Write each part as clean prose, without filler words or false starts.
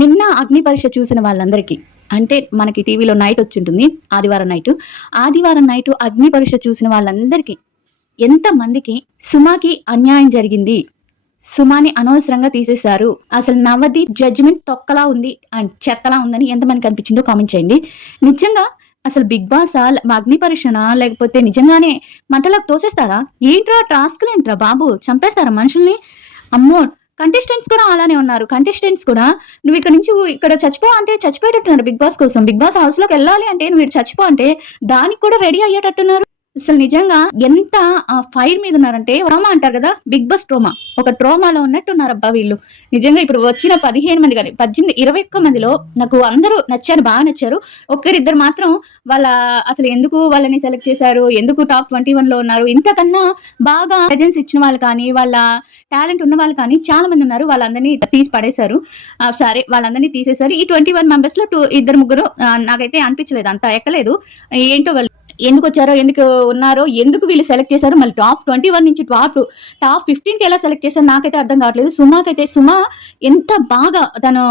నిన్న అగ్ని పరీక్ష చూసిన వాళ్ళందరికీ అంటే మనకి టీవీలో నైట్ వచ్చింటుంది ఆదివారం నైట్ అగ్ని పరీక్ష చూసిన వాళ్ళందరికీ ఎంతమందికి సుమాకి అన్యాయం జరిగింది, సుమాని అనవసరంగా తీసేశారు, అసలు నవదీప్ జడ్జిమెంట్ తొక్కలా ఉంది అండ్ చెత్తలా ఉందని ఎంతమందికి అనిపించిందో కామెంట్ చేయండి. నిజంగా అసలు బిగ్ బాస్ అగ్ని పరీక్షనా లేకపోతే నిజంగానే మంటలకు తోసేస్తారా? ఏంట్రా టాస్క్లు ఏంట్రా బాబు, చంపేస్తారా మనుషుల్ని? అమ్మో, కంటెస్టెంట్స్ కూడా అలానే ఉన్నారు. కంటెస్టెంట్స్ కూడా నువ్వు ఇక్కడ నుంచి ఇక్కడ చచ్చిపో అంటే చచ్చిపోయేటట్టున్నారు. బిగ్ బాస్ కోసం, బిగ్ బాస్ హౌస్ లోకి వెళ్ళాలి అంటే నువ్వు చచ్చిపో అంటే దానికి కూడా రెడీ అయ్యేటట్టున్నారు. అసలు నిజంగా ఎంత ఫైర్ మీద ఉన్నారంటే, ట్రోమా అంటారు కదా, బిగ్ బాస్ ట్రోమా, ఒక ట్రోమాలో ఉన్నట్టున్నారు అబ్బా వీళ్ళు. నిజంగా ఇప్పుడు వచ్చిన 15 మంది కానీ 18, 21 మందిలో నాకు అందరూ నచ్చారు, బాగా నచ్చారు. ఒక్కరిద్దరు మాత్రం వాళ్ళ అసలు ఎందుకు వాళ్ళని సెలెక్ట్ చేశారు, ఎందుకు టాప్ 21 లో ఉన్నారు, ఇంతకన్నా బాగా ప్రెజెన్స్ ఇచ్చిన వాళ్ళు కానీ వాళ్ళ టాలెంట్ ఉన్న వాళ్ళు కానీ చాలా మంది ఉన్నారు. వాళ్ళందరినీ తీసి పడేశారు. సరే, వాళ్ళందరినీ తీసేశారు. ఈ 21 మెంబర్స్ లో ఇద్దరు ముగ్గురు నాకైతే అనిపించలేదు, అంత ఎక్కలేదు. ఏంటో వాళ్ళు ఎందుకు వచ్చారో, ఎందుకు ఉన్నారో, ఎందుకు వీళ్ళు సెలెక్ట్ చేశారు, మళ్ళీ టాప్ 21 నుంచి టాప్ 15కి ఎలా సెలెక్ట్ చేశారు నాకైతే అర్థం కావట్లేదు. సుమా ఎంత బాగా తను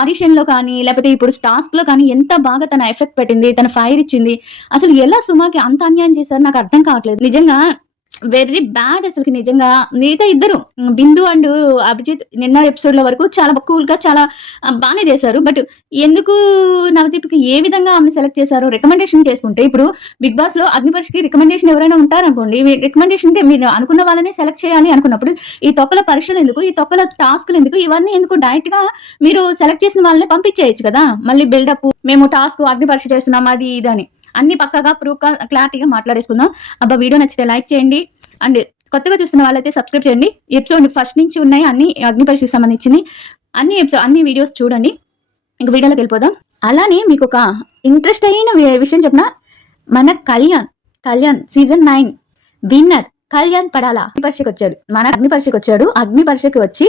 ఆడిషన్ లో కానీ లేకపోతే ఇప్పుడు టాస్క్ లో కానీ ఎంత బాగా తన ఎఫెక్ట్ పెట్టింది, తన ఫైర్ ఇచ్చింది. అసలు ఎలా సుమాకి అంత అన్యాయం చేశారు నాకు అర్థం కావట్లేదు. నిజంగా వెరీ బ్యాడ్. అసలు నిజంగా మిగతా ఇద్దరు బిందు అండ్ అభిజిత్ నిన్న ఎపిసోడ్ లో వరకు చాలా కూల్ గా చాలా బాగానే చేశారు. బట్ ఎందుకు నవదీప్కి ఏ విధంగా ఆమెను సెలెక్ట్ చేశారో రికమెండేషన్ చేసుకుంటే, ఇప్పుడు బిగ్ బాస్ లో అగ్ని పరీక్షకి రికమెండేషన్ ఎవరైనా ఉంటారనుకోండి, రికమెండేషన్ అంటే మీరు అనుకున్న వాళ్ళనే సెలెక్ట్ చేయాలి అనుకున్నప్పుడు ఈ తొక్కల పరీక్షలు ఎందుకు, ఈ తొక్కల టాస్క్లు ఎందుకు, ఇవన్నీ ఎందుకు? డైరెక్ట్ గా మీరు సెలెక్ట్ చేసిన వాళ్ళని పంపించేయచ్చు కదా. మళ్ళీ బిల్డప్, మేము టాస్క్ అగ్ని పరీక్ష చేస్తున్నాం అది ఇది అని అన్ని పక్కగా ప్రూఫ్ క్లారిటీగా మాట్లాడేసుకుందాం. అబ్బా, వీడియో నచ్చితే లైక్ చేయండి అండ్ కొత్తగా చూస్తున్న వాళ్ళైతే సబ్స్క్రైబ్ చేయండి. ఎపిసోడ్ ఫస్ట్ నుంచి ఉన్నాయి అన్ని అగ్ని పరీక్షకి సంబంధించింది అన్ని వీడియోస్ చూడండి. ఇంక వీడియోలోకి వెళ్ళిపోదాం. అలానే మీకు ఒక ఇంట్రెస్ట్ అయిన విషయం చెప్పిన, మన కళ్యాణ్ సీజన్ 9 విన్నర్ కళ్యాణ్ పడాలా అగ్ని పరీక్షకి వచ్చాడు. అగ్ని పరీక్షకి వచ్చి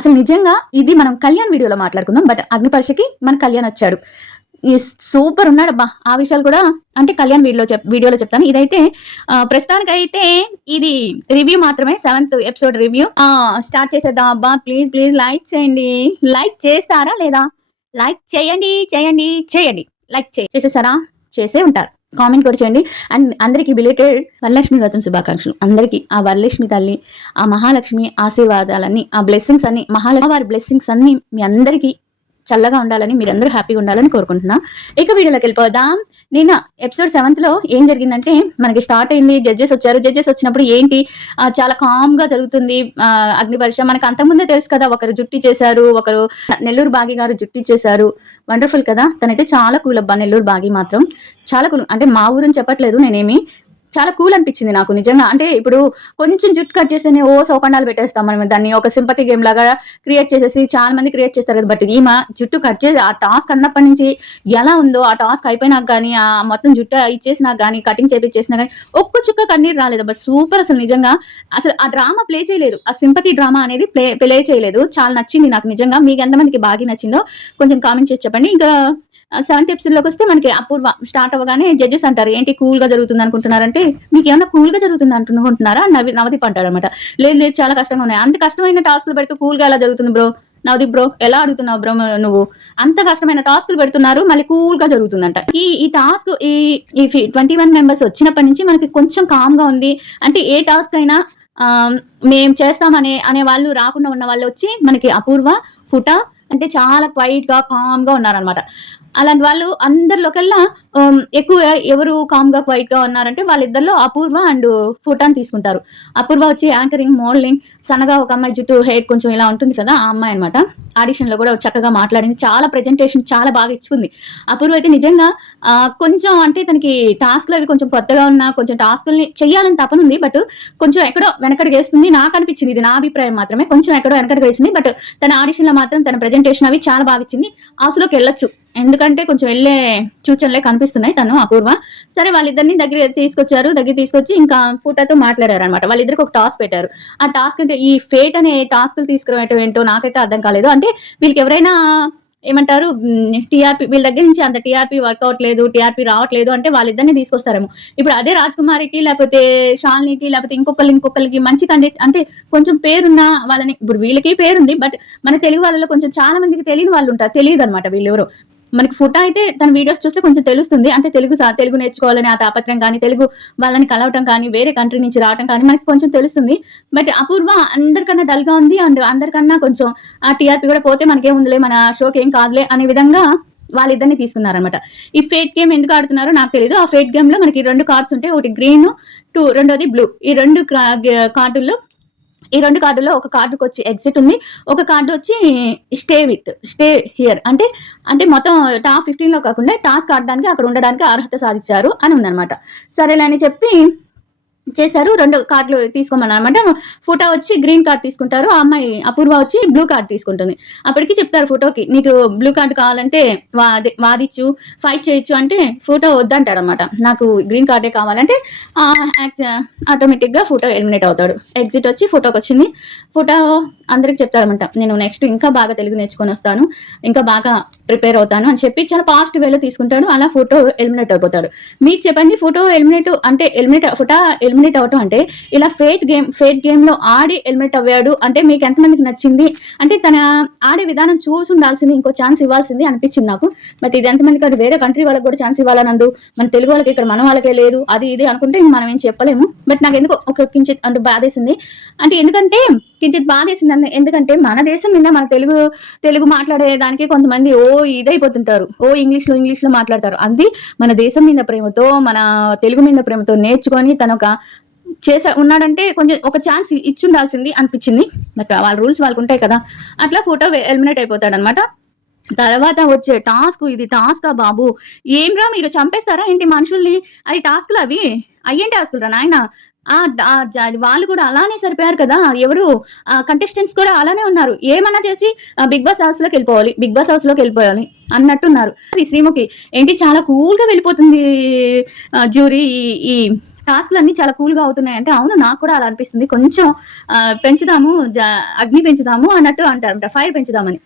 అసలు నిజంగా ఇది మనం కళ్యాణ్ వీడియోలో మాట్లాడుకుందాం. బట్ అగ్ని పరీక్షకి మన కళ్యాణ్ వచ్చాడు, సూపర్ ఉన్నాడు అబ్బా. ఆ విషయాలు కూడా అంటే కళ్యాణ్ వీడియోలో చెప్తాను. ఇదైతే ప్రస్తుతానికైతే ఇది రివ్యూ మాత్రమే, 7th ఎపిసోడ్ రివ్యూ స్టార్ట్ చేసేద్దాం. అబ్బా, ప్లీజ్ లైక్ చేయండి. లైక్ చేస్తారా లేదా? లైక్ చేయండి. లైక్ చేసేసారా? చేసే ఉంటారు. కామెంట్ కూడా చేయండి. అండ్ అందరికీ బిలేటెడ్ వరలక్ష్మి వ్రతం శుభాకాంక్షలు. అందరికీ ఆ వరలక్ష్మి తల్లి, ఆ మహాలక్ష్మి ఆశీర్వాదాలన్నీ, ఆ బ్లెస్సింగ్స్ అన్ని, వారి బ్లెస్సింగ్స్ అన్ని మీ అందరికీ చల్లగా ఉండాలని, మీరందరూ హ్యాపీగా ఉండాలని కోరుకుంటున్నా. ఇక వీడియోలోకి వెళ్ళిపోదాం. నిన్న ఎపిసోడ్ 7th లో ఏం జరిగిందంటే, మనకి స్టార్ట్ అయింది, జడ్జెస్ వచ్చారు. జడ్జెస్ వచ్చినప్పుడు ఏంటి, చాలా కామ్ గా జరుగుతుంది అగ్ని పరీక్ష. మనకు అంతకుముందే తెలుసు కదా, ఒకరు జుట్టి చేశారు, ఒకరు నెల్లూరు బాగి గారు జుట్టి చేశారు. వండర్ఫుల్ కదా. తనైతే చాలా కూల్ అబ్బా. నెల్లూరు బాగి మాత్రం చాలా కూల్. అంటే మా ఊరిని చెప్పట్లేదు నేనేమి, చాలా కూల్ అనిపించింది నాకు నిజంగా. అంటే ఇప్పుడు కొంచెం జుట్టు కట్ చేస్తేనే సౌకండాలు పెట్టేస్తాం మనం, దాన్ని ఒక సింపతి గేమ్ లాగా క్రియేట్ చేసేసి చాలా మంది క్రియేట్ చేస్తారు కదా. బట్ ఈమె జుట్టు కట్ చేసి ఆ టాస్క్ అన్నప్పటి నుంచి ఎలా ఉందో, ఆ టాస్క్ అయిపోయినాక కానీ, ఆ మొత్తం జుట్టు ఇచ్చేసినాక కానీ, కటింగ్ చేపించేసినా కానీ ఒక్క చుక్క కన్నీరు రాలేదు. But super. అసలు నిజంగా అసలు ఆ డ్రామా ప్లే చేయలేదు, ఆ సింపతి డ్రామా అనేది ప్లే చేయలేదు. చాలా నచ్చింది నాకు నిజంగా. మీకు ఎంతమందికి బాగా నచ్చిందో కొంచెం కామెంట్ చేసి చెప్పండి. ఇంకా 7th ఎపిసోడ్ లోకి వస్తే మనకి అపూర్వ స్టార్ట్ అవ్వగానే జడ్జెస్ అంటారు, ఏంటి కూల్ గా జరుగుతుంది అనుకుంటున్నారంటే, మీకు ఏమన్నా కూల్ గా జరుగుతుంది అనుకుంటున్నారా? నవదీప్ అంటారు అనమాట. లేదు చాలా కష్టంగా ఉన్నాయి. అంత కష్టమైన టాస్క్లు పెడుతూ కూల్ గా ఎలా జరుగుతుంది బ్రో? నవదీప్ బ్రో, ఎలా అడుగుతున్నావు బ్రో నువ్వు? అంత కష్టమైన టాస్క్లు పెడుతున్నారు, మళ్ళీ కూల్ గా జరుగుతుందంట. ఈ టాస్క్ ఈ 21 మెంబర్స్ వచ్చినప్పటి నుంచి మనకి కొంచెం కామ్ గా ఉంది. అంటే ఏ టాస్క్ అయినా మేము చేస్తామనే వాళ్ళు రాకుండా ఉన్న వాళ్ళు వచ్చి మనకి అపూర్వ, ఫుటా అంటే చాలా క్వైట్ గా కామ్ గా ఉన్నారనమాట. అలాంటి వాళ్ళు అందరిలోకెల్లా ఎక్కువ ఎవరు కామ్ గా క్వైట్ గా ఉన్నారంటే వాళ్ళిద్దరిలో అపూర్వ అండ్ ఫుటాన్ తీసుకుంటారు. అపూర్వ వచ్చి యాంకరింగ్, మోడలింగ్, సన్నగా ఒక అమ్మాయి జుట్టు హెయిర్ కొంచెం ఇలా ఉంటుంది కదా, ఆ అమ్మాయి అనమాట. ఆడిషన్ లో కూడా చక్కగా మాట్లాడింది, చాలా ప్రెజెంటేషన్ చాలా బాగా ఇచ్చుకుంది. అపూర్వ అయితే నిజంగా కొంచెం అంటే తనకి టాస్క్లు అవి కొంచెం కొత్తగా ఉన్నా, కొంచెం టాస్కుల్ని చెయ్యాలని తపనుంది. బట్ కొంచెం ఎక్కడో వెనకడికి వేస్తుంది నాకు అనిపించింది. ఇది నా అభిప్రాయం మాత్రమే. కొంచెం ఎక్కడో వెనకడికి వేసింది. బట్ తన ఆడిషన్ లో మాత్రం తన ప్రెజెంటేషన్ అవి చాలా బాగా ఇచ్చింది. హౌస్లోకి వెళ్ళొచ్చు, ఎందుకంటే కొంచెం వెళ్ళే సూచనలే కనిపిస్తున్నాయి తను అపూర్వ. సరే, వాళ్ళిద్దరిని దగ్గర తీసుకొచ్చి ఇంకా ఫోటోతో మాట్లాడారు అనమాట. వాళ్ళిద్దరికి ఒక టాస్క్ పెట్టారు. ఆ టాస్క్ అంటే ఈ ఫేట్ అనే టాస్క్లు తీసుకురావటం ఏంటో నాకైతే అర్థం కాలేదు. అంటే వీళ్ళకి ఎవరైనా ఏమంటారు టీఆర్పీ వీళ్ళ దగ్గర నుంచి అంత టీఆర్పీ వర్కౌట్ లేదు, టీఆర్పీ రావట్లేదు అంటే వాళ్ళిద్దరిని తీసుకొస్తారేమో. ఇప్పుడు అదే రాజ్కుమారికి లేకపోతే షాలినికి లేకపోతే ఇంకొకరికి మంచి కంటెంట్ అంటే కొంచెం పేరున్న వాళ్ళని, ఇప్పుడు వీళ్ళకి పేరుంది, బట్ మన తెలుగు వాళ్ళలో కొంచెం చాలా మందికి తెలియని వాళ్ళు ఉంటారు, తెలియదు అనమాట వీళ్ళెవరో. మనకి ఫుటా అయితే తన వీడియోస్ చూస్తే కొంచెం తెలుస్తుంది, అంటే తెలుగు నేర్చుకోవాలని ఆ తాపత్రయం కానీ, తెలుగు వాళ్ళని కలవటం కానీ, వేరే కంట్రీ నుంచి రావటం కానీ మనకి కొంచెం తెలుస్తుంది. బట్ అపూర్వ అందరికన్నా డల్గా ఉంది, అండ్ అందరికన్నా కొంచెం ఆ టీఆర్పీ కూడా పోతే మనకేముందిలే, మన షోకి ఏం కాదులే అనే విధంగా వాళ్ళిద్దరిని తీసుకున్నారనమాట. ఈ ఫేట్ గేమ్ ఎందుకు ఆడుతున్నారో నాకు తెలియదు. ఆ ఫేట్ గేమ్ లో మనకి 2 కార్డ్స్ ఉంటాయి, ఒకటి గ్రీన్, రెండోది బ్లూ. ఈ 2 కార్డుల్లో ఒక కార్డుకి వచ్చి ఎగ్జిట్ ఉంది, ఒక కార్డు వచ్చి స్టే హియర్ అంటే మొత్తం టాప్ 15లో కాకుండా టాస్క్ ఆడడానికి అక్కడ ఉండడానికి అర్హత సాధించారు అని ఉందన్నమాట. సరేలే అని చెప్పి చేశారు. 2 కార్డులు తీసుకోమన్నారు అనమాట. ఫోటో వచ్చి గ్రీన్ కార్డ్ తీసుకుంటారు, ఆ అమ్మాయి అపూర్వ వచ్చి బ్లూ కార్డ్ తీసుకుంటుంది. అప్పటికి చెప్తారు ఫోటోకి, నీకు బ్లూ కార్డు కావాలంటే వాదిచ్చు, ఫైట్ చేయొచ్చు అంటే ఫోటో వద్దంటాడు అనమాట. నాకు గ్రీన్ కార్డే కావాలంటే ఆటోమేటిక్గా ఫోటో ఎలిమినేట్ అవుతాడు. ఎగ్జిట్ వచ్చి ఫోటోకి వచ్చింది. ఫోటో అందరికి చెప్తారనమాట, నేను నెక్స్ట్ ఇంకా బాగా తెలుగు నేర్చుకొని వస్తాను, ఇంకా బాగా ప్రిపేర్ అవుతాను అని చెప్పి చాలా ఫాస్ట్ వేలో తీసుకుంటాడు. అలా ఫోటో ఎలిమినేట్ అయిపోతాడు. మీకు చెప్పండి, ఫోటో ఎలిమినేట్ అవటం అంటే ఇలా ఫేట్ గేమ్ లో ఆడి ఎలిమినేట్ అవ్వాడు అంటే మీకు ఎంతమందికి నచ్చింది అంటే తన ఆడే విధానం చూసి ఉండాల్సింది, ఇంకో ఛాన్స్ ఇవ్వాల్సింది అనిపించింది నాకు. బట్ ఇది ఎంతమందికి అది వేరే కంట్రీ వాళ్ళకి కూడా ఛాన్స్ ఇవ్వాలనందు, మన తెలుగు వాళ్ళకి ఇక్కడ మన వాళ్ళకే లేదు అది ఇది అనుకుంటే మనం ఏం చెప్పలేము. బట్ నాకు ఎందుకు ఒక కించిత్ అంటే బాధేసింది, అంటే కించిత్ బాధేసింది ఎందుకంటే మన దేశం మీద మన తెలుగు మాట్లాడేదానికి కొంతమంది ఇదైపోతుంటారు, ఇంగ్లీష్ లో మాట్లాడతారు. అది మన దేశం మీద ప్రేమతో, మన తెలుగు మీద ప్రేమతో నేర్చుకొని తను ఉన్నాడంటే కొంచెం ఒక ఛాన్స్ ఇచ్చుండాల్సింది అనిపించింది. బట్ వాళ్ళ రూల్స్ వాళ్ళకు ఉంటాయి కదా, అట్లా ఫోటో ఎలిమినేట్ అయిపోతాడు అనమాట. తర్వాత వచ్చే టాస్క్, ఇది టాస్కా బాబు, ఏంరా మీరు చంపేస్తారా ఏంటి మనుషుల్ని, అది టాస్క్లు అవి అయ్యేం టాస్కులు రా నాయన. వాళ్ళు కూడా అలానే సరిపోయారు కదా, ఎవరు కంటెస్టెంట్స్ కూడా అలానే ఉన్నారు, ఏమన్నా చేసి బిగ్ బాస్ హౌస్ లోకి వెళ్ళిపోవాలి అన్నట్టున్నారు. అది శ్రీముఖి ఏంటి చాలా కూల్ గా వెళ్ళిపోతుంది జ్యూరీ, ఈ టాస్క్లన్నీ చాలా కూల్గా అవుతున్నాయి అంటే అవును నాకు కూడా అలా అనిపిస్తుంది, కొంచెం పెంచుదాము, అగ్ని పెంచుదాము అన్నట్టు అంటారంట, ఫైర్ పెంచుదామని.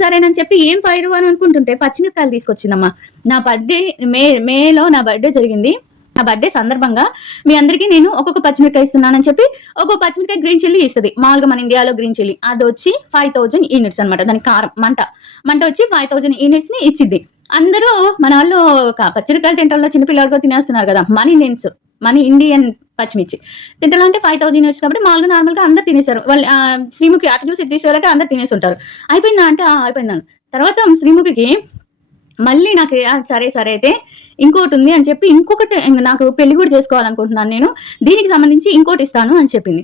సరేనని చెప్పి ఏం ఫైర్ అని అనుకుంటుంటే పచ్చిమిరకాయలు తీసుకొచ్చిందమ్మా. నా బర్త్డే మేలో నా బర్త్డే జరిగింది. నా బర్త్డే సందర్భంగా మీ అందరికీ నేను ఒక్కొక్క పచ్చిమిరకాయ ఇస్తున్నానని చెప్పి ఒక్కొక్క పచ్చిమిరకాయ గ్రీన్ చిల్లీ ఇస్తుంది. మామూలుగా మన ఇండియాలో గ్రీన్ చిల్లీ అది వచ్చి 5000 యూనిట్స్ అనమాట. దాని కారం మంట వచ్చి 5000 యూనిట్స్ ని ఇచ్చింది. అందరూ మన వాళ్ళు పచ్చిమిరకాయలు తింటాల్లో చిన్నపిల్లలు కూడా తినేస్తున్నారు కదా, మన ఇండియన్ పచ్చిమిర్చి తింటాలో అంటే 5000 యూనిట్స్ కాబట్టి మామూలుగా నార్మల్గా అందరు తినేశారు. వాళ్ళు శ్రీముఖి అటు చూసి తీసేవాళ్ళకి అందరు తినేసి ఉంటారు. అయిపోయిందా అంటే అయిపోయిందని. తర్వాత శ్రీముఖికి మళ్ళీ నాకు సరే అయితే ఇంకోటి ఉంది అని చెప్పి ఇంకొకటి నాకు పెళ్లి కూడా చేసుకోవాలనుకుంటున్నాను నేను, దీనికి సంబంధించి ఇంకోటి ఇస్తాను అని చెప్పింది.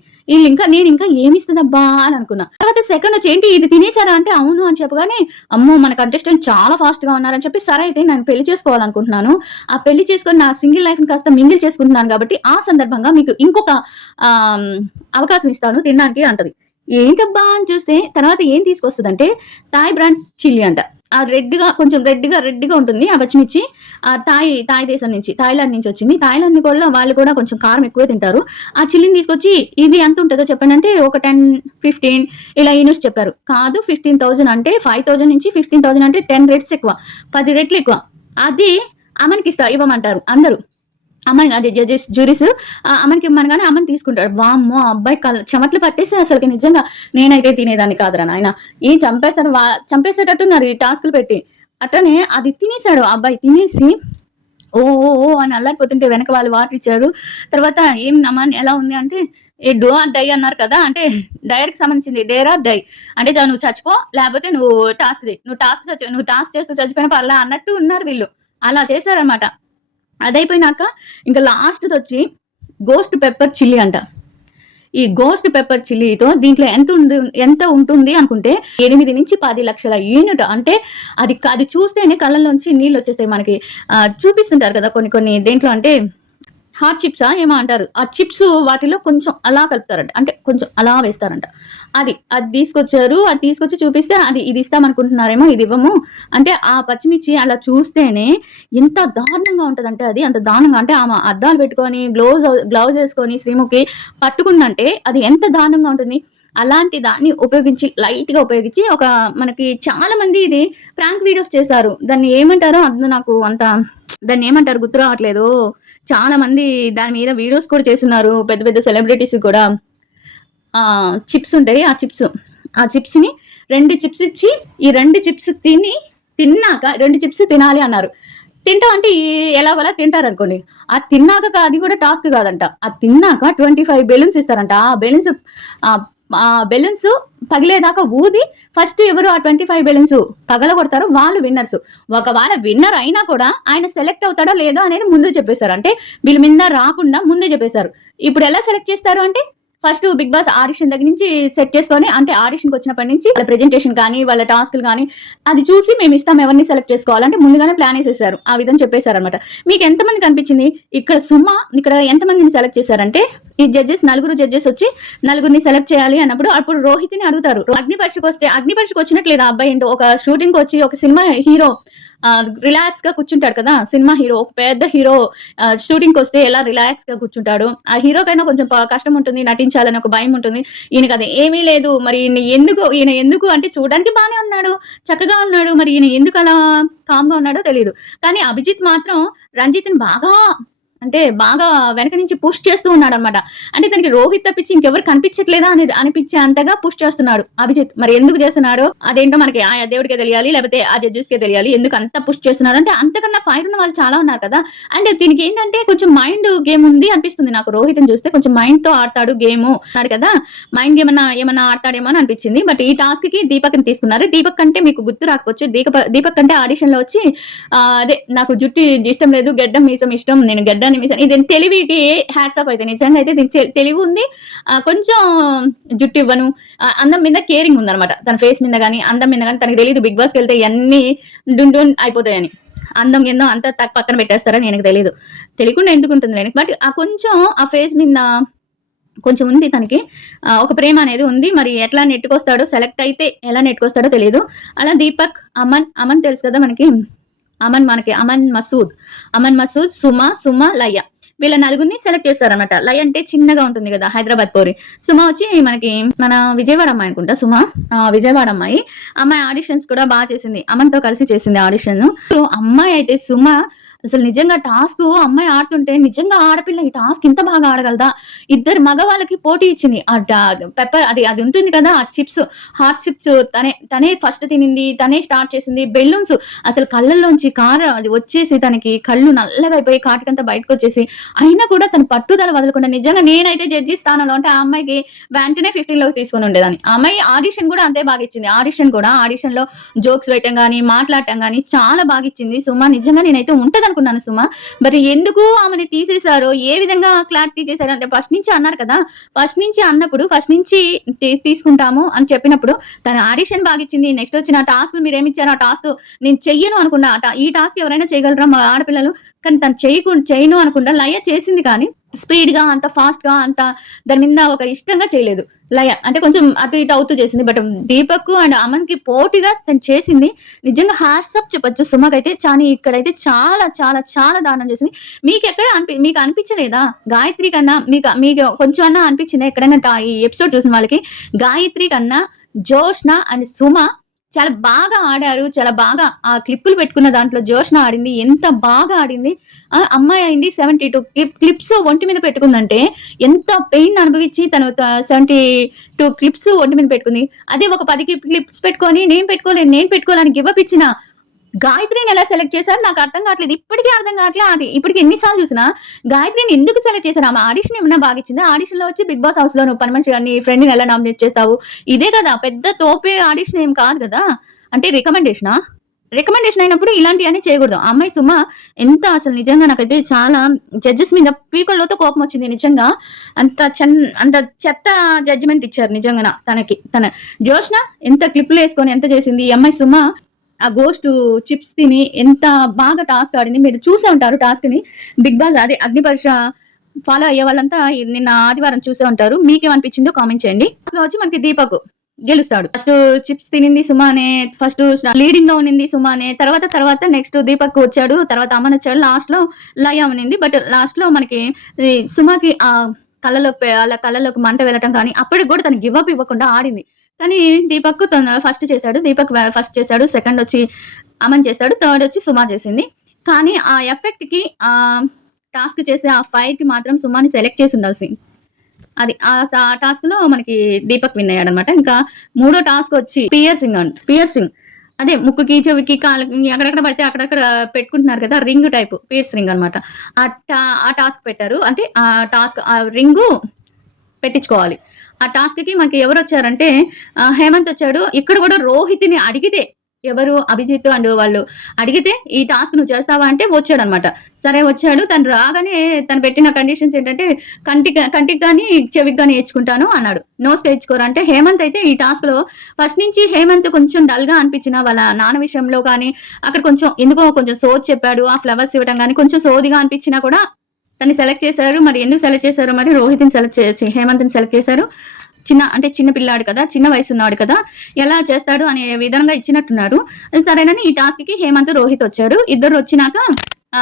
నేను ఇంకా ఏమి ఇస్తుందబ్బా అని అనుకున్నా. తర్వాత సెకండ్ వచ్చి ఏంటి ఇది తినేశారా అంటే అవును అని చెప్పగానే అమ్మో మన కంటెస్టెంట్ చాలా ఫాస్ట్ గా ఉన్నారని చెప్పి సరే అయితే నేను పెళ్లి చేసుకోవాలనుకుంటున్నాను, ఆ పెళ్లి చేసుకొని నా సింగిల్ లైఫ్ కాస్త మింగిల్ చేసుకుంటున్నాను కాబట్టి ఆ సందర్భంగా మీకు ఇంకొక అవకాశం ఇస్తాను తినడానికి అంటది. ఏంటబ్బా అని చూస్తే తర్వాత ఏం తీసుకొస్తుందంటే థాయ్ బ్రాండ్స్ చిల్లీ అంట. ఆ కొంచెం రెడ్గా ఉంటుంది ఆ పచ్చిమిర్చి. ఆ థాయ్ దేశం నుంచి, థాయిలాండ్ నుంచి వచ్చింది. థాయిలాండ్ కూడా వాళ్ళు కూడా కొంచెం కారం ఎక్కువ తింటారు. ఆ చిల్లిని తీసుకొచ్చి ఇది ఎంత ఉంటుందో చెప్పండి అంటే ఒక 10-15 ఇలా యూనిట్స్ చెప్పారు. కాదు 15,000 అంటే 5,000 నుంచి 15,000 అంటే 10 రెట్స్ ఎక్కువ, 10 రెట్లు ఎక్కువ. అది అమ్మనికి ఇవ్వమంటారు అందరూ. అమ్మని అది జ్యూరీస్ అమ్మనికి ఇమ్మనగానే అమ్మని తీసుకుంటాడు. వామ్మో అబ్బాయి చెమట్లు పట్టేస్తే అసలుకి నిజంగా నేనైతే తినేదాన్ని కాదురా నాయన, ఏం చంపేసేటట్టున్నారు ఈ టాస్క్లు పెట్టి. అట్లనే అది తినేశాడు అబ్బాయి. తినేసి ఓ అని అల్లాడిపోతుంటే వెనక వాళ్ళు వాటర్ ఇచ్చారు. తర్వాత ఏం నమ్మని ఎలా ఉంది అంటే ఈ డో ఆర్ డై అన్నారు కదా, అంటే డైర్కి సంబంధించింది డేర్ ఆర్ డై అంటే నువ్వు చచ్చిపో లేకపోతే నువ్వు టాస్క్ చేస్తూ చచ్చిపోయిన పర్లా అన్నట్టు ఉన్నారు వీళ్ళు. అలా చేశారనమాట. అదైపోయినాక ఇంకా లాస్ట్ వచ్చి గోస్ట్ పెప్పర్ చిల్లీ అంట. ఈ గోస్ట్ పెప్పర్ చిల్లీతో దీంట్లో ఎంత ఉంటుంది అనుకుంటే 8 నుంచి 10 లక్షల యూనిట్. అంటే అది చూస్తేనే కళ్ళల్లోంచి నీళ్ళు వచ్చేస్తాయి. మనకి చూపిస్తుంటారు కదా కొన్ని దేంట్లో అంటే హాట్ చిప్సా ఏమో అంటారు, ఆ చిప్స్ వాటిలో కొంచెం అలా కలుపుతారంట, అంటే కొంచెం అలా వేస్తారంట. అది తీసుకొచ్చారు. అది తీసుకొచ్చి చూపిస్తే ఇది ఇస్తామనుకుంటున్నారేమో, ఇది ఇవ్వము అంటే ఆ పచ్చిమిర్చి అలా చూస్తేనే ఎంత దారుణంగా ఉంటుందంటే అది అంత దారుణంగా, అంటే ఆమె అద్దాలు పెట్టుకొని గ్లౌజ్ వేసుకొని శ్రీముఖి పట్టుకుందంటే అది ఎంత దారుణంగా ఉంటుంది. అలాంటి దాన్ని ఉపయోగించి లైట్‌గా ఉపయోగించి మనకి చాలా మంది ఇది ప్రాంక్ వీడియోస్ చేశారు. దాన్ని ఏమంటారో నాకు దాన్ని ఏమంటారు గుర్తు రావట్లేదు. చాలా మంది దాని మీద వీడియోస్ కూడా చేసున్నారు. పెద్ద పెద్ద సెలబ్రిటీస్ కూడా. చిప్స్ ఉంటాయి. ఆ చిప్స్‌ని 2 చిప్స్ ఇచ్చి, ఈ 2 చిప్స్ తిన్నాక 2 చిప్స్ తినాలి అన్నారు. తింటాం అంటే ఎలాగోలా తింటారనుకోండి. ఆ తిన్నాక అది కూడా టాస్క్ కాదంట. అది తిన్నాక 25 బెలూన్స్ ఇస్తారంట. ఆ బెలూన్స్ పగిలేదాకా ఊది ఫస్ట్ ఎవరు ఆ 25 బెలూన్స్ పగలగొడతారో వాళ్ళు విన్నర్స్. ఒకవేళ విన్నర్ అయినా కూడా ఆయన సెలెక్ట్ అవుతాడో లేదో అనేది ముందే చెప్పేశారు. అంటే వీళ్ళ మీద రాకుండా ముందే చెప్పేశారు. ఇప్పుడు ఎలా సెలెక్ట్ చేస్తారు అంటే ఫస్ట్ బిగ్ బాస్ ఆడిషన్ దగ్గర నుంచి సెట్ చేసుకొని, అంటే ఆడిషన్కి వచ్చినప్పటి నుంచి వాళ్ళ ప్రెజెంటేషన్ కానీ వాళ్ళ టాస్క్లు కానీ అది చూసి మేము ఇస్తాం ఎవరిని సెలెక్ట్ చేసుకోవాలంటే ముందుగానే ప్లాన్ వేసేసారు. ఆ విధంగా చెప్పేశారు అనమాట. మీకు ఎంతమంది కనిపించింది ఇక్కడ ఎంతమందిని సెలెక్ట్ చేశారంటే ఈ నలుగురు జడ్జెస్ వచ్చి నలుగురిని సెలెక్ట్ చేయాలి అన్నప్పుడు అప్పుడు రోహిత్ని అడుగుతారు. అగ్ని పరీక్షకు వచ్చినట్లేదు ఆ అబ్బాయి ఏంటో ఒక షూటింగ్ వచ్చి ఒక సినిమా హీరో రిలాక్స్ గా కూర్చుంటాడు కదా. సినిమా హీరో ఒక పెద్ద హీరో షూటింగ్ వస్తే ఎలా రిలాక్స్ గా కూర్చుంటాడు. ఆ హీరోకైనా కొంచెం కష్టం ఉంటుంది, నటించాలని ఒక భయం ఉంటుంది. ఈయనకి అది ఏమీ లేదు. మరి ఈయన ఎందుకు అంటే చూడడానికి బాగానే ఉన్నాడు, చక్కగా ఉన్నాడు. మరి ఈయన ఎందుకు అలా కామ్గా ఉన్నాడో తెలియదు. కానీ అభిజిత్ మాత్రం రంజిత్ని బాగా వెనక నుంచి పుష్ చేస్తూ ఉన్నాడు అనమాట. అంటే తనకి రోహిత్ తప్పించి ఇంకెవరు కనిపించట్లేదా అని అనిపించే అంతగా పుష్ చేస్తున్నాడు అభిజిత్. మరి ఎందుకు చేస్తున్నాడో అదేంటో మనకి ఆ దేవుడికే తెలియాలి, లేకపోతే ఆ జడ్జెస్కే తెలియాలి ఎందుకు అంత పుష్ చేస్తున్నారు. అంటే అంతకన్నా ఫైర్ ఉన్న వాళ్ళు చాలా ఉన్నారు కదా. అంటే దీనికి ఏంటంటే కొంచెం మైండ్ గేమ్ ఉంది అనిపిస్తుంది నాకు. రోహిత్ని చూస్తే కొంచెం మైండ్ తో ఆడతాడు గేమ్ అన్నాడు కదా. మైండ్ గేమ్ ఏమన్నా ఆడతాడేమో అని అనిపించింది. బట్ ఈ టాస్క్ కి దీపక్ని తీసుకున్నారు. దీపక్ అంటే మీకు గుర్తు రాకపోవచ్చు. దీపక్ అంటే ఆడిషన్ లో వచ్చి అదే నాకు జుట్టు ఇష్టం లేదు, గెడ్డం మీసం ఇష్టం, నేను గెడ్డ ఇది తెలివికి హ్యాట్స్ ఆఫ్. అయితే నిజంగా అయితే దీనికి తెలివి ఉంది. కొంచెం జుట్టు ఇవ్వను, అందం మీద కేరింగ్ ఉందన్నమాట. తన ఫేస్ మీద కానీ అందం మీద కానీ తనకు తెలియదు బిగ్ బాస్కి వెళ్తే ఇవన్నీ డూన్ అయిపోతాయని. అందం ఏందో అంతా పక్కన పెట్టేస్తారని నాకు తెలియకుండా ఎందుకు ఉంటుంది. బట్ కొంచెం ఆ ఫేస్ మీద కొంచెం ఉంది తనకి, ఒక ప్రేమ అనేది ఉంది. మరి ఎట్లా నెట్టుకొస్తాడో, సెలెక్ట్ అయితే ఎలా నెట్టుకొస్తాడో తెలియదు. అలా దీపక్, అమన్ తెలుసు కదా మనకి. అమన్ మసూద్, సుమ, లయ వీళ్ళ నలుగురిని సెలెక్ట్ చేస్తారనమాట. లయ అంటే చిన్నగా ఉంటుంది కదా, హైదరాబాద్ పోరి. సుమ వచ్చి మన విజయవాడ అమ్మాయి అనుకుంటా. విజయవాడ అమ్మాయి ఆడిషన్స్ కూడా బాగా చేసింది. అమన్తో కలిసి చేసింది ఆడిషన్. అమ్మాయి అయితే సుమ అసలు నిజంగా టాస్క్ అమ్మాయి ఆడుతుంటే నిజంగా ఆడపిల్ల ఈ టాస్క్ ఇంత బాగా ఆడగలదా. ఇద్దరు మగవాళ్ళకి పోటీ ఇచ్చింది. పెప్పర్ అది ఉంటుంది కదా, ఆ హాట్ చిప్స్ తనే ఫస్ట్ తినింది, తనే స్టార్ట్ చేసింది. బెలూన్స్ అసలు కళ్ళల్లోంచి అది వచ్చేసి తనకి కళ్ళు నల్లగా అయిపోయి కాటికంతా బయటకు వచ్చేసి అయినా కూడా తన పట్టుదల వదలకుండా నిజంగా నేనైతే జడ్జి స్థానంలో అంటే ఆ అమ్మాయికి వెంటనే 15లోకి తీసుకొని ఉండేదాన్ని. ఆ అమ్మాయి ఆడిషన్ కూడా అంతే బాగా ఇచ్చింది. ఆడిషన్ లో జోక్స్ వేయటం కానీ మాట్లాడటం కానీ చాలా బాగా ఇచ్చింది సుమ. నిజంగా నేనైతే ఉంటది అనుకున్నాను సుమ. మరి ఎందుకు ఆమెని తీసేశారో, ఏ విధంగా క్లారిటీ చేశారు అంటే ఫస్ట్ నుంచి అన్నారు కదా. ఫస్ట్ నుంచి తీసుకుంటాము అని చెప్పినప్పుడు తన ఆడిషన్ బాగా ఇచ్చింది. నెక్స్ట్ వచ్చిన టాస్క్ మీరు ఏమిచ్చారు, ఆ టాస్క్ నేను చెయ్యను అనుకున్నా. ఈ టాస్క్ ఎవరైనా చేయగలరా మా ఆడపిల్లలు, కానీ తను చేయను అనుకుంటా. లయ చేసింది కానీ స్పీడ్ గా అంత ఫాస్ట్ గా అంత దాని మీద ఒక ఇష్టంగా చేయలేదు. లయ అంటే కొంచెం అటు ఇటు అవుతూ చేసింది. బట్ దీపక్ అండ్ అమన్ కి పోటీగా తను చేసింది. నిజంగా హ్యాట్సప్ చెప్పొచ్చు సుమకైతే. ఇక్కడైతే చాలా చాలా చాలా దారుణం చేసింది. మీకు అనిపించలేదా గాయత్రి కన్నా మీకు కొంచెం అన్నా అనిపించిందా ఎక్కడైనా ఈ ఎపిసోడ్ చూసిన వాళ్ళకి? గాయత్రి కన్నా జోష్న అండ్ సుమ చాలా బాగా ఆడారు. చాలా బాగా ఆ క్లిప్పులు పెట్టుకున్న దాంట్లో జోష్న ఆడింది. ఎంత బాగా ఆడింది. అమ్మాయి అయింది 72 క్లిప్స్ ఒంటి మీద పెట్టుకుందంటే ఎంత పెయిన్ అనుభవించి తను 72 క్లిప్స్ ఒంటి మీద పెట్టుకుంది. అదే ఒక 10 క్లిప్స్ పెట్టుకొని నేను పెట్టుకోవాలని గివ్ అప్ ఇచ్చిన గాయత్రిని ఎలా సెలెక్ట్ చేశారు నాకు అర్థం కావట్లేదు. ఇప్పటికీ అర్థం కావట్లేదు. అది ఇప్పటికి ఎన్నిసార్లు చూసినా గాయత్రిని ఎందుకు సెలెక్ట్ చేశారు? ఆమె ఆడిషన్ ఏమన్నా బాగా ఇచ్చింది? ఆడిషన్ లో వచ్చి బిగ్ బాస్ హౌస్ లో నువ్వు పని మనిషి నీ ఫ్రెండ్ని ఎలా నామినేట్ చేస్తావు, ఇదే కదా పెద్ద తోపే ఆడిషన్ ఏం కాదు కదా. అంటే రికమెండేషన్ అయినప్పుడు ఇలాంటివన్నీ చేయకూడదు. అమ్మాయి సుమ ఎంత అసలు నిజంగా నాకైతే చాలా జడ్జెస్ మీద పీకల్లోతో కోపం వచ్చింది. నిజంగా అంత చెత్త జడ్జిమెంట్ ఇచ్చారు నిజంగా తన జోష్న ఎంత క్లిప్లు వేసుకొని ఎంత చేసింది. ఈ అమ్మాయి సుమ ఆ గోస్ట్ చిప్స్ తిని ఎంత బాగా టాస్క్ ఆడింది. మీరు చూసే ఉంటారు టాస్క్ ని. బిగ్ బాస్ అదే అగ్ని పరీక్ష ఫాలో అయ్యే వాళ్ళంతా నిన్న ఆదివారం చూసే ఉంటారు. మీకేమనిపించిందో కామెంట్ చేయండి. అసలు వచ్చి మనకి దీపక్ గెలుస్తాడు. ఫస్ట్ చిప్స్ తినింది సుమానే, ఫస్ట్ లీడింగ్ లో ఉన్నింది సుమానే, తర్వాత నెక్స్ట్ దీపక్ వచ్చాడు, తర్వాత అమన్ వచ్చాడు, లాస్ట్ లో లయ ఉన్నింది. బట్ లాస్ట్ లో మనకి సుమాకి ఆ వాళ్ళ కళ్ళలోకి మంట వెళ్ళటం కానీ, అప్పటికి కూడా తను గివ్ అప్ ఇవ్వకుండా ఆడింది. కానీ దీపక్ తను ఫస్ట్ చేశాడు. దీపక్ ఫస్ట్ చేశాడు. సెకండ్ వచ్చి అమన్ చేశాడు. థర్డ్ వచ్చి సుమ చేసింది. కానీ ఆ ఎఫెక్ట్‌కి టాస్క్ చేసే ఆ ఫైట్‌కి మాత్రం సుమని సెలెక్ట్ చేసి ఉండాల్సింది. అది ఆ టాస్క్‌లో మనకి దీపక్ విన్ అయ్యాడనమాట. ఇంకా మూడో టాస్క్ వచ్చి పియర్సింగ్ అదే ముక్కుకి, చెవికి, కాళ్ళకి ఎక్కడెక్కడ పడితే అక్కడక్కడ పెట్టుకుంటున్నారు కదా! రింగ్ టైప్ పియర్స్ రింగ్ అనమాట. ఆ టాస్క్ పెట్టారు. అంటే ఆ రింగు పెట్టించుకోవాలి. ఆ టాస్క్‌కి మనకి ఎవరొచ్చారంటే హేమంత్ వచ్చాడు. ఇక్కడ కూడా రోహిత్‌ని అడిగితే ఎవరు అభిజిత్ అండ్ వాళ్ళు అడిగితే ఈ టాస్క్ నువ్వు చేస్తావా అంటే వచ్చాడనమాట. సరే వచ్చాడు. తను రాగానే తను పెట్టిన కండిషన్స్ ఏంటంటే కంటికి గాని, చెవికి గాని ఏడ్చుకుంటాను అన్నాడు. నోస్‌కి ఏడ్చుకోరు అంటే హేమంత్ అయితే ఈ టాస్క్‌లో ఫస్ట్ నుంచి హేమంత్ కొంచెం డల్‌గా అనిపించిన వాళ్ళ నాన్న విషయంలో కానీ, అక్కడ కొంచెం ఎందుకో కొంచెం సోది చెప్పాడు. ఆ ఫ్లవర్స్ ఇవ్వడం గాని కొంచెం సోదిగా అనిపించినా కూడా తన్ని సెలెక్ట్ చేశారు. మరి ఎందుకు సెలెక్ట్ చేశారో మరి హేమంత్‌ని సెలెక్ట్ చేశారు. చిన్న పిల్లాడు కదా! చిన్న వయసున్నాడు కదా! ఎలా చేస్తాడు అనే విధంగా ఇచ్చినట్టున్నారు. సరేనని ఈ టాస్క్‌కి హేమంత్, రోహిత్ వచ్చాడు. ఇద్దరు వచ్చినాక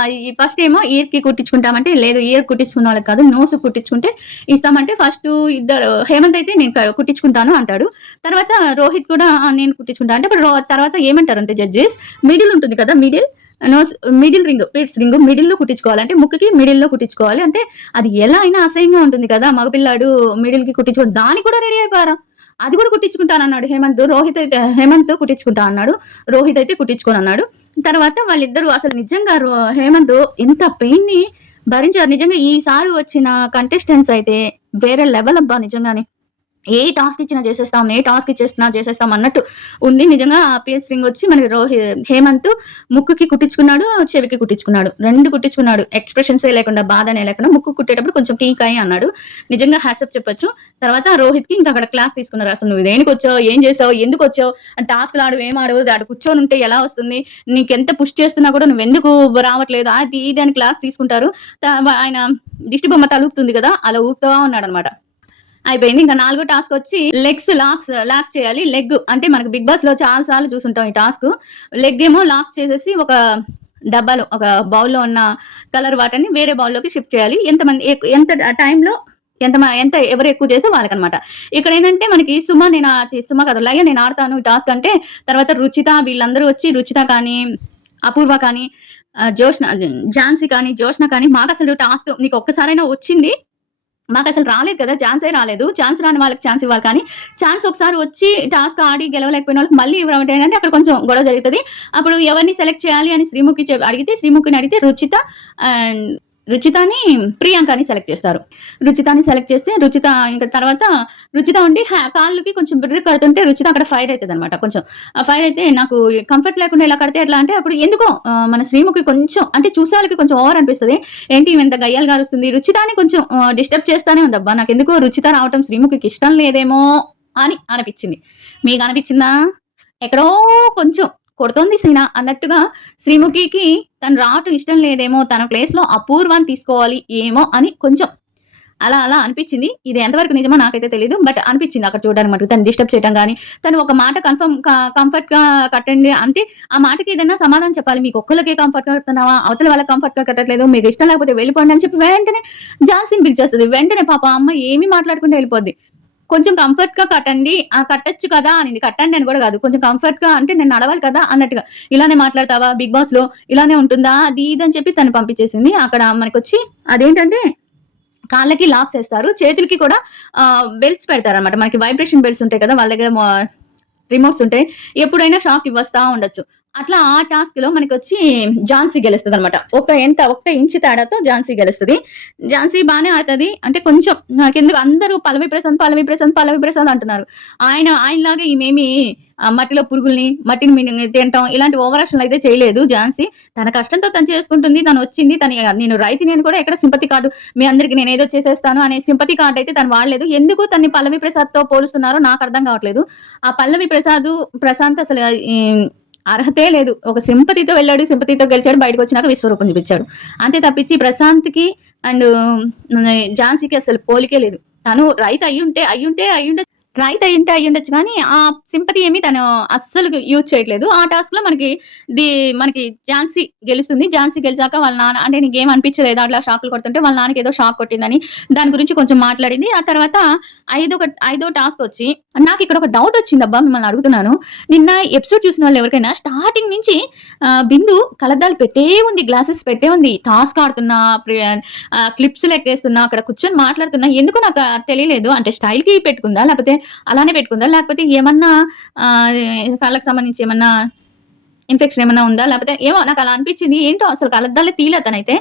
ఈ ఫస్ట్ ఏమో ఇయర్‌కి కుట్టించుకుంటామంటే, లేదు ఇయర్ కుట్టించుకున్న వాళ్ళకి కాదు నోస్‌కి కుట్టించుకుంటే ఇస్తామంటే ఫస్ట్ ఇద్దరు హేమంత్ అయితే నేను కుట్టించుకుంటాను అంటాడు. తర్వాత రోహిత్ కూడా నేను కుట్టించుకుంటా అంటే అప్పుడు తర్వాత ఏమంటారంటే జడ్జెస్ మిడిల్ ఉంటుంది కదా! మిడిల్ రింగ్ పిట్స్ రింగ్ మిడిల్‌లో కుట్టించుకోవాలి. అంటే ముక్కుకి మిడిల్‌లో కుట్టించుకోవాలి. అంటే అది ఎలా అయినా అసహ్యంగా ఉంటుంది కదా! మగపిల్లాడు మిడిల్‌కి కుట్టించుకొని దానికి కూడా రెడీ అయిపోయారా? అది కూడా కుట్టించుకుంటానన్నాడు హేమంత్. హేమంత్ కుట్టించుకుంటా అన్నాడు. రోహిత్ అయితే కుట్టించుకోనన్నాడు. తర్వాత వాళ్ళిద్దరూ అసలు నిజంగా హేమంత్ ఎంత పెయిన్‌ని భరించారు. నిజంగా ఈసారి వచ్చిన కంటెస్టెంట్స్ అయితే వేరే లెవెల్ అబ్బా నిజంగానే. ఏ టాస్క్ ఇచ్చినా చేసేస్తాం, ఏ టాస్క్ ఇచ్చేసినా చేసేస్తాం అన్నట్టు ఉంది. నిజంగా ఆ పియర్స్ రింగ్ వచ్చి మనకి హేమంత్ ముక్కుకి కుట్టించుకున్నాడు, చెవికి కుట్టించుకున్నాడు. 2 కుట్టించుకున్నాడు. ఎక్స్‌ప్రెషన్సే లేకుండా, బాధనే లేకుండా ముక్కు కుట్టేటప్పుడు కొంచెం కీకాయి అన్నాడు. నిజంగా హ్యాట్సాప్ చెప్పొచ్చు. తర్వాత రోహిత్‌కి ఇంకా అక్కడ క్లాస్ తీసుకున్నారు. అసలు నువ్వు దేనికొచ్చావు? ఏం చేసావు? ఎందుకొచ్చావు? టాస్క్‌లు ఆడవు, ఏం ఆడవు, ఆడ కూర్చొని ఉంటే ఎలా వస్తుంది? నీకెంత పుష్ చేస్తున్నా కూడా నువ్వెందుకు రావట్లేదు? అది ఇది అని క్లాస్ తీసుకుంటారు. ఆయన దిష్టి బొమ్మ తలుపుతుంది కదా! అలా ఊపుతా ఉన్నాడనమాట. అయిపోయింది. ఇంకా 4 టాస్క్ వచ్చి లాక్ చేయాలి. లెగ్ అంటే మనకు బిగ్ బాస్‌లో చాలా సార్లు చూసుంటాం ఈ టాస్క్. లెగ్ ఏమో లాక్ చేసేసి ఒక డబ్బాలో ఒక బౌల్‌లో ఉన్న కలర్ వాటర్‌ని వేరే బౌల్‌లోకి షిఫ్ట్ చేయాలి. ఎంత టైంలో ఎంత ఎవరు ఎక్కువ చేస్తే వాళ్ళకనమాట. ఇక్కడ ఏంటంటే మనకి సుమ కాదు లయ నేను ఆడతాను ఈ టాస్క్ అంటే తర్వాత రుచిత వీళ్ళందరూ వచ్చి రుచిత కానీ, అపూర్వ కానీ, ఝాన్సీ కానీ, జోష్న కానీ మాకసలు టాస్క్ నీకు ఒక్కసారైనా వచ్చింది మాకసలు రాలేదు కదా! ఛాన్సే రాలేదు. ఛాన్స్ రాని వాళ్ళకి ఛాన్స్ ఇవ్వాలి కానీ, ఛాన్స్ ఒకసారి వచ్చి టాస్క్ ఆడి గెలవలేకపోయిన వాళ్ళకి మళ్ళీ ఇవ్వడం ఏంటంటే అక్కడ కొంచెం గొడవ జరుగుతది. అప్పుడు ఎవరిని సెలెక్ట్ చేయాలి అని శ్రీముఖిని అడిగితే రుచితని ప్రియాంకని సెలెక్ట్ చేస్తారు. రుచితని సెలెక్ట్ చేస్తే ఇంకా తర్వాత రుచిత ఉండి కాళ్ళకి కొంచెం బిర్రు కడుతుంటే రుచిత అక్కడ ఫైర్ అయితదనమాట. కొంచెం ఫైర్ అయితే నాకు కంఫర్ట్ లేకుండా ఇలా కడితే ఎట్లా అంటే అప్పుడు ఎందుకో మన శ్రీముఖి కొంచెం అంటే చూసే వాళ్ళకి కొంచెం ఓవర్ అనిపిస్తది. ఏంటి ఇంత గయ్యాలుగా అరుస్తుంది. రుచితని కొంచెం డిస్టర్బ్ చేస్తానే ఉందబ్బా. నాకెందుకో రుచిత రావటం శ్రీముఖికి ఇష్టం లేదేమో అని అనిపించింది. మీకు అనిపించిందా? ఎక్కడో కొంచెం కొడుతోంది సీన అన్నట్టుగా శ్రీముఖికి తను రావటం ఇష్టం లేదేమో, తన ప్లేస్‌లో అపూర్వాని తీసుకోవాలి ఏమో అని కొంచెం అలా అనిపించింది. ఇది ఎంతవరకు నిజమో నాకైతే తెలీదు. బట్ అనిపించింది అక్కడ చూడడానికి మటుకు. తను డిస్టర్బ్ చేయడం గాని, తను ఒక మాట కంఫర్ట్‌గా కట్టండి అంటే, ఆ మాటకి ఏదైనా సమాధానం చెప్పాలి. మీకు ఒక్కళ్ళకే కంఫర్ట్‌గా కడుతున్నావా? అవతల వాళ్ళకి కంఫర్ట్‌గా కట్టట్లేదు. మీకు ఇష్టం లేకపోతే వెళ్ళిపోండి అని చెప్పి వెంటనే ఝాన్సీని పిలిచేస్తది. వెంటనే పాపం ఆ అమ్మాయి ఏమీ మాట్లాడకుండా వెళ్ళిపోద్ది. కొంచెం కంఫర్ట్‌గా కట్టండి. కట్టొచ్చు కదా అనింది. కట్టండి అని కూడా కాదు. కొంచెం కంఫర్ట్‌గా అంటే నేను నడవాలి కదా అన్నట్టుగా. ఇలానే మాట్లాడతావా? బిగ్ బాస్‌లో ఇలానే ఉంటుందా? అది ఇది అని చెప్పి తను పంపించేసింది. అక్కడ మనకొచ్చి అదేంటంటే కాళ్ళకి లాక్స్ ఏస్తారు. చేతులకి కూడా బెల్ట్స్ పెడతారనమాట. మనకి వైబ్రేషన్ బెల్ట్స్ ఉంటాయి కదా! వాళ్ళ దగ్గర రిమోట్స్ ఉంటాయి. ఎప్పుడైనా షాక్ ఇవ్వస్తా ఉండొచ్చు. అట్లా ఆ టాస్క్‌లో మనకొచ్చి ఝాన్సీ గెలుస్తదనమాట. ఒక్క ఇంచు తేడాతో ఝాన్సీ గెలుస్తది. ఝాన్సీ బానే ఆడతది. అంటే కొంచెం నాకెందుకు అందరూ పల్లవి ప్రశాంత్ అంటున్నారు. ఆయనలాగా ఈమేమి మట్టిలో పురుగుల్ని, మట్టిని తినటం ఇలాంటి ఓవర్ యాక్షన్‌లు అయితే చేయలేదు ఝాన్సీ. తన కష్టంతో తను చేసుకుంటుంది. తనొచ్చింది. నేను రైతుని అని కూడా ఎక్కడ సింపతి కార్డ్ మీ అందరికి నేనేదో చేసేస్తాను అనే సింపతి కార్డ్ అయితే తను వాడలేదు. ఎందుకు తన్ని పల్లవి ప్రసాద్‌తో పోలుస్తున్నారో నాకు అర్థం కావట్లేదు. ఆ పల్లవి ప్రశాంత్ అసలు అర్హతే లేదు. ఒక సింపతితో వెళ్ళాడు. సింపతితో గెలిచాడు. బయటకొచ్చినాక విశ్వరూపం చూపించాడు. అంతే తప్పించి ప్రశాంత్‌కి అండ్ ఝాన్సీకి అసలు పోలికే లేదు. తను రైతు అయ్యుంటే రైట్ అయ్యుండొచ్చు కానీ, ఆ సింపతి ఏమి తను అస్సలు యూజ్ చేయట్లేదు. ఆ టాస్క్‌లో ది మనకి ఝాన్సీ గెలుస్తుంది. ఝాన్సీ గెలిచాక వాళ్ళ నాన్న అంటే నీకేం అనిపించలేదా అట్లా షాకులు కొడుతుంటే, వాళ్ళ నాన్నకేదో షాక్ కొట్టిందని దాని గురించి కొంచెం మాట్లాడింది. ఆ తర్వాత ఐదో టాస్కొచ్చి నాకిక్కడ ఒక డౌటొచ్చిందబ్బా మిమ్మల్ని అడుగుతున్నాను. నిన్న ఎపిసోడ్ చూసిన వాళ్ళు ఎవరికైనా స్టార్టింగ్ నుంచి బిందు కళ్ళద్దాలు పెట్టే ఉంది. గ్లాసెస్ పెట్టే ఉంది. టాస్క్ ఆడుతున్నా, క్లిప్స్ లెక్కేస్తున్నా, అక్కడ కూర్చొని మాట్లాడుతున్నా. ఎందుకో నాకు తెలియలేదు. అంటే స్టైల్‌కి పెట్టుకుందా? లేకపోతే అలానే పెట్టుకుందా? లేకపోతే ఏమన్నా కళ్ళకి సంబంధించి ఏమన్నా ఇన్ఫెక్షన్ ఏమన్నా ఉందా? లేకపోతే ఏమో నాకలా అనిపిచ్చింది. ఏంటో అసలు కళ్ళద్దాలే తీయలే తనైతే.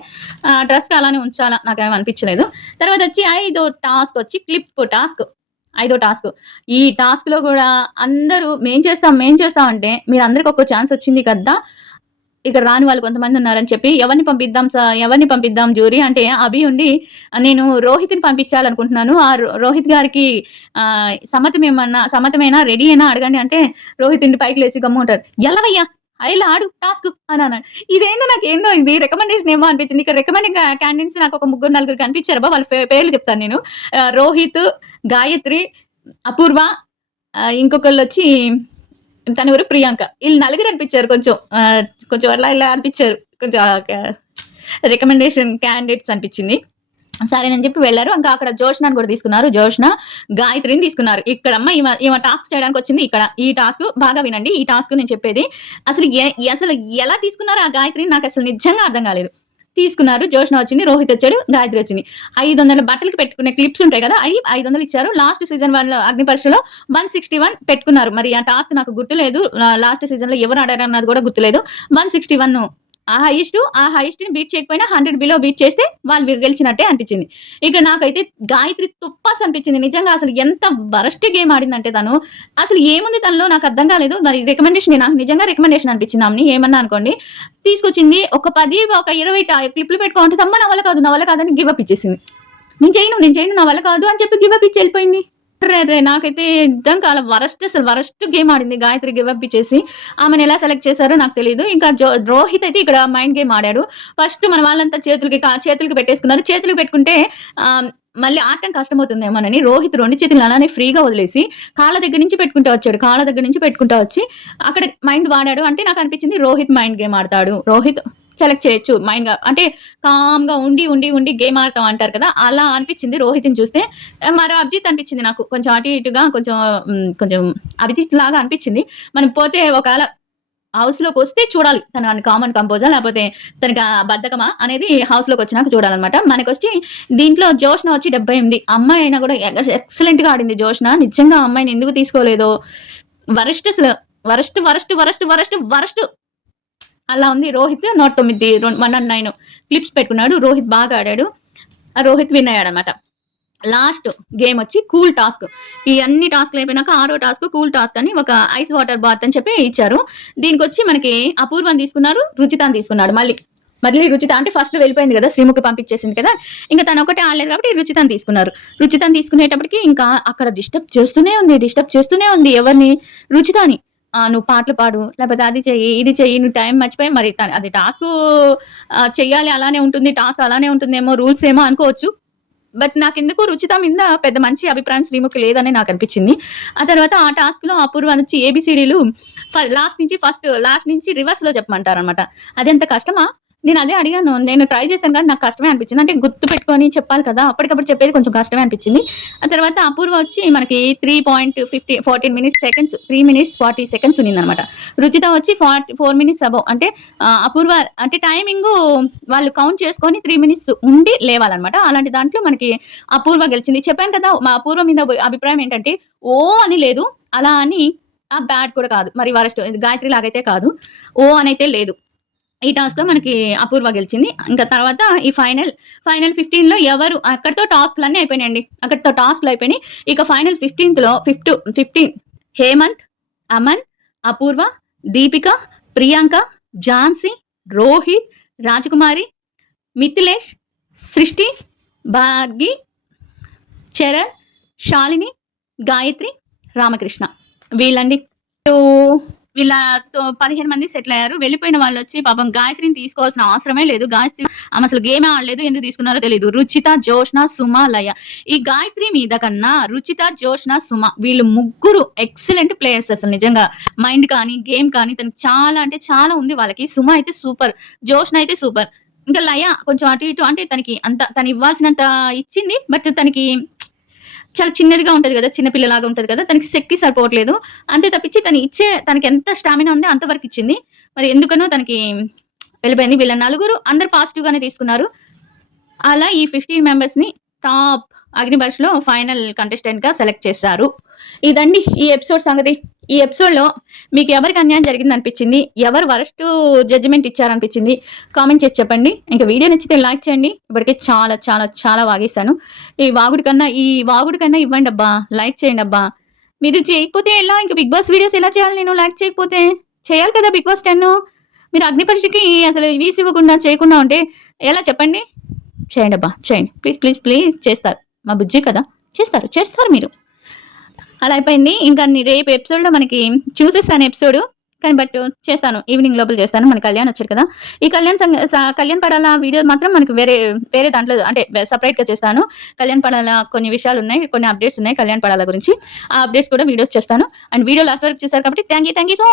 డ్రెస్ అలానే ఉంచాలా నాకేమి అనిపిచ్చలేదు. తర్వాతొచ్చి ఐదో టాస్కొచ్చి క్లిప్ టాస్క్. ఐదో టాస్క్. ఈ టాస్క్‌లో గూడా అందరూ మేం చేస్తాం అంటే మీరందరికి ఒక్క ఛాన్స్ వచ్చింది కదా! ఇక్కడ రాని వాళ్ళు కొంతమందున్నారని చెప్పి ఎవరిని పంపిద్దాం జ్యూరీ అంటే అభి ఉండి నేను రోహిత్‌ని పంపించాలనుకుంటున్నాను. ఆ రోహిత్ గారికి సమ్మతమేనా? రెడీయేనా అడగండి అంటే రోహిత్ ఉండి పైకి లేచి గమ్మునుంటారు. ఎళ్ళవయ్యా! ఎళ్లి ఆడు టాస్క్ అనన్నాడు. ఇదేందో నాకేందో ఇది రికమెండేషన్ ఏమో అనిపించింది. ఇక్కడ రికమెండింగ్ క్యాండిడేట్స్ నాకొక ముగ్గురు, నలుగురు కనిపించారబ్బా! వాళ్ళ పేర్లు చెప్తాను నేను. రోహిత్, గాయత్రి, అపూర్వ ఇంకొకళ్ళొచ్చి తనెవరు ప్రియాంక. ఈళ్ళు నలుగురు అనిపించారు కొంచెం. కొంచెం అట్లా ఇలా అనిపించారు. కొంచెం రికమెండేషన్ క్యాండిడేట్స్ అనిపించింది. సరేనని చెప్పి వెళ్లారు. ఇంకా అక్కడ జోష్నాని కూడా తీసుకున్నారు. జోష్న, గాయత్రిని తీసుకున్నారు. ఇక్కడమ్మ ఈమె టాస్క్ చేయడానికొచ్చింది ఇక్కడ. ఈ టాస్క్ బాగా వినండి. ఈ టాస్క్ నేను చెప్పేది. అసలు ఎలా తీసుకున్నారో ఆ గాయత్రిని నాకసలు నిజంగా అర్థం కాలేదు. తీసుకున్నారు. జోష్న వచ్చింది. రోహిత్ వచ్చాడు. గాయత్రి వచ్చింది. 500 బట్టలకి పెట్టుకునే క్లిప్స్ ఉంటాయి కదా! అయి 500 ఇచ్చారు. లాస్ట్ సీజన్ 1 అగ్ని పరీక్షలో 161 పెట్టుకున్నారు. మరి ఆ టాస్క్ నాకు గుర్తులేదు. లాస్ట్ సీజన్‌లో ఎవరు ఆడారన్నది కూడా గుర్తులేదు. 161 ఆ హైయెస్ట్‌ని బీట్ చేయకపోయినా 100 బిలో బీట్ చేస్తే వాళ్ళు గెలిచినట్టే అనిపించింది. ఇక నాకైతే గాయత్రి తుప్పాస్ అనిపించింది. నిజంగా అసలు ఎంత వరస్ట్ గేమ్ ఆడిందంటే తను. అసలు ఏముంది తనలో నాకు అర్థం కాలేదు. మరి నాకు నిజంగా రికమెండేషన్ అనిపించింది ఆమెని. ఏమన్నా అనుకోండి. తీసుకొచ్చింది ఒక 10, ఒక 20 క్లిప్‌లు పెట్టుకో అంటే అమ్మ నా వల్ల కాదని గివ్ అప్ ఇచ్చేసింది. నేను చేయను నా వల్ల కాదు అని చెప్పి గివ్ అప్ ఇచ్చి ఎళ్ళిపోయింది. నాకైతే అర్థం కాల. వరస్ట్ గేమ్ ఆడింది గాయత్రి గివ్ అప్ ఇచ్చేసి. ఆమెను ఎలా సెలెక్ట్ చేశారో నాకు తెలీదు. ఇంకా రోహిత్ అయితే ఇక్కడ మైండ్ గేమ్ ఆడాడు. ఫస్ట్ మన వాళ్ళంతా చేతులకి పెట్టేసుకున్నారు. చేతులకి పెట్టుకుంటే మళ్ళీ ఆడటం కష్టమవుతుందేమోనని రోహిత్ 2 చేతులు అలానే ఫ్రీగా వదిలేసి కాళ్ళ దగ్గర నుంచి పెట్టుకుంటా వచ్చి అక్కడ మైండ్ వాడాడు. అంటే నాకు అనిపించింది రోహిత్ మైండ్ గేమ్ ఆడతాడు. రోహిత్ సెలెక్ట్ చేయొచ్చు మైండ్‌గా. అంటే కామ్‌గా ఉండి గేమ్ ఆడతాం అంటారు కదా! అలా అనిపించింది రోహిత్‌ని చూస్తే. మరో అభిజిత్ అనిపించింది నాకు. కొంచెం అటు ఇటుగా కొంచెం అభిజిత్ లాగా అనిపించింది. మనం పోతే ఒకవేళ హౌస్‌లోకొస్తే చూడాలి. తను కామన్ కంపోజా లేకపోతే తనకి బద్ధకమా అనేది హౌస్‌లోకి వచ్చినాక చూడాలన్నమాట. మనకొచ్చి దీంట్లో జోష్న వచ్చి 78. అమ్మాయి అయినా కూడా ఎక్సలెంట్‌గా ఆడింది జోష్న. నిజంగా ఆ అమ్మాయిని ఎందుకు తీసుకోలేదో వరస్ట్ అసలు. వరస్ట్ అలా ఉంది. రోహిత్ 109 109 క్లిప్స్ పెట్టుకున్నాడు. రోహిత్ బాగా ఆడాడు. రోహిత్ విన్ అయ్యాడన్నమాట. లాస్ట్ గేమ్ వచ్చి కూల్ టాస్క్. ఈ అన్ని టాస్క్‌లు అయిపోయినాక 6వ టాస్క్ కూల్ టాస్క్ అని ఒక ఐస్ వాటర్ బాత్ అని చెప్పి ఇచ్చారు. దీనికొచ్చి మనకి అపూర్వని తీసుకున్నారు. రుచితని తీసుకున్నాడు మళ్ళీ రుచిత అంటే ఫస్ట్ వెళ్ళిపోయింది కదా! శ్రీముఖి పంపించేసింది కదా! ఇంక తను ఒకటే ఆడలేదు కాబట్టి రుచితని తీసుకున్నారు. రుచితని తీసుకునేటప్పటికి ఇంకా అక్కడ డిస్టర్బ్ చేస్తూనే ఉంది ఎవరిని? రుచితని. నువ్వు పాటలు పాడు, లేకపోతే అది చెయ్యి, ఇది చెయ్యి, నువ్వు టైం మర్చిపోయి మరి అది టాస్కు చెయ్యాలి అలానే ఉంటుంది. టాస్క్ అలానే ఉంటుందేమో, రూల్స్ ఏమో అనుకోవచ్చు. బట్ నాకెందుకో రుచిత మీద పెద్ద మంచి అభిప్రాయం శ్రీముఖి లేదని నాకనిపించింది. ఆ తర్వాత ఆ టాస్క్‌లో అపూర్వ నుంచి ఏబీసీడీలు లాస్ట్ నుంచి రివర్స్‌లో చెప్పమంటారనమాట. అదెంత కష్టమా? నేనదే అడిగాను. నేను ట్రై చేశాను కానీ నాకు కష్టమే అనిపించింది. అంటే గుర్తుపెట్టుకొని చెప్పాలి కదా! అప్పటికప్పుడు చెప్పేది కొంచెం కష్టమే అనిపించింది. ఆ తర్వాత అపూర్వ వచ్చి మనకి 14 మినిట్స్ సెకండ్స్ 3 మినిట్స్ 40 సెకండ్స్ ఉన్నిందనమాట. రుచిత వచ్చి 4 మినిట్స్ అబోవ్ అంటే అపూర్వ అంటే టైమింగు వాళ్ళు కౌంట్ చేసుకొని 3 మినిట్స్ ఉండి లేవాలనమాట. అలాంటి దాంట్లో మనకి అపూర్వ గెలిచింది. చెప్పాను కదా! మా అపూర్వ మీద అభిప్రాయం ఏంటంటే అని లేదు. అలా అని బ్యాడ్ కూడా కాదు. మరి వరస్ట్ గాయత్రి లాగైతే కాదు. అనైతే లేదు. ఈ టాస్క్‌లో మనకి అపూర్వ గెలిచింది. ఇంకా తర్వాత ఈ ఫైనల్ 15లో ఎవరు అక్కడితో టాస్క్‌లన్నీ అయిపోయినాయండి. అక్కడితో టాస్క్‌లు అయిపోయినాయి. ఇక ఫైనల్ 15 హేమంత్, అమన్, అపూర్వ, దీపిక, ప్రియాంక, ఝాన్సీ, రోహిత్, రాజకుమారి, మిథిలేష్, సృష్టి, భార్గి, చరణ్, శాలిని, గాయత్రి, రామకృష్ణ వీళ్ళండి. వీళ్ళ 15 మంది సెటిల్ అయ్యారు. వెళ్ళిపోయిన వాళ్ళొచ్చి పాపం గాయత్రిని తీసుకోవాల్సిన అవసరమే లేదు. గాయత్రి ఆమె అసలు గేమే ఆడలేదు. ఎందుకు తీసుకున్నారో తెలీదు. రుచిత, జోష్న, సుమ, లయ. ఈ గాయత్రి మీద కన్నా రుచిత, జోష్న, సుమ వీళ్ళు ముగ్గురు ఎక్సలెంట్ ప్లేయర్స్ అసలు నిజంగా. మైండ్ కానీ, గేమ్ కానీ తనకి చాలా అంటే చాలా ఉంది వాళ్ళకి. సుమ అయితే సూపర్. జోష్న అయితే సూపర్. ఇంకా లయ కొంచెం అటు ఇటు అంటే తనకి అంత తను ఇవ్వాల్సినంత ఇచ్చింది. బట్ తనకి చాలా చిన్నదిగా ఉంటది కదా! చిన్న పిల్లలాగా ఉంటది కదా! తనకి శక్తి సరిపోవట్లేదు. అంతే తప్పించి తనకి ఎంత స్టామినా ఉందో అంతవరకు ఇచ్చింది. మరి ఎందుకనో తనకి వెళ్ళిపోయింది. వీళ్ళ నలుగురు అందరూ పాజిటివ్‌గానే తీసుకున్నారు. అలా ఈ 15 మెంబర్స్‌ని టాప్ అగ్నిపరీక్షలో ఫైనల్ కంటెస్టెంట్‌గా సెలెక్ట్ చేశారు. ఇదండి ఈ ఎపిసోడ్ సంగతి. ఈ ఎపిసోడ్‌లో మీకు ఎవరికి అన్యాయం జరిగిందనిపించింది? ఎవరు వరస్ట్ జడ్జిమెంట్ ఇచ్చారనిపించింది? కామెంట్ చేసి చెప్పండి. ఇంక వీడియో నచ్చితే లైక్ చేయండి. ఇప్పటికే చాలా చాలా చాలా వాగేశాను. ఈ వాగుడు కన్నా ఇవ్వండబ్బా! లైక్ చేయండబ్బా! మీరు చేయకపోతే ఎలా? ఇంక బిగ్ బాస్ వీడియోస్ ఎలా చేయాలి నేను లైక్ చేయకపోతే? చేయాలి కదా బిగ్ బాస్ 10. మీరు అగ్ని పరీక్షకి అసలు వీస్ ఇవ్వకుండా చేయకుండా ఉంటే ఎలా చెప్పండి? చేయండబ్బా! చేయండి. ప్లీజ్ ప్లీజ్ ప్లీజ్ చేస్తారు. మా బుజ్జి కదా! చేస్తారు మీరు. అలా అయిపోయింది. ఇంకా రేపు ఎపిసోడ్‌లో మనకి చూసేసాను ఎపిసోడు. కానీ చేస్తాను. ఈవినింగ్ లోపల చేస్తాను. మన కళ్యాణ్ వచ్చాడు కదా! ఈ కళ్యాణ్ పడాల వీడియో మాత్రం మనకి వేరే దాంట్లో అంటే సెపరేట్‌గా చేస్తాను. కళ్యాణ్ పడాల కొన్ని విషయాలున్నాయి. కొన్ని అప్డేట్స్ ఉన్నాయి కళ్యాణ్ పడాల గురించి. ఆ అప్డేట్స్ కూడా వీడియోస్ చేస్తాను. అండ్ వీడియో లాస్ట్ వరకు చూసారు కాబట్టి థాంక్ యూ సో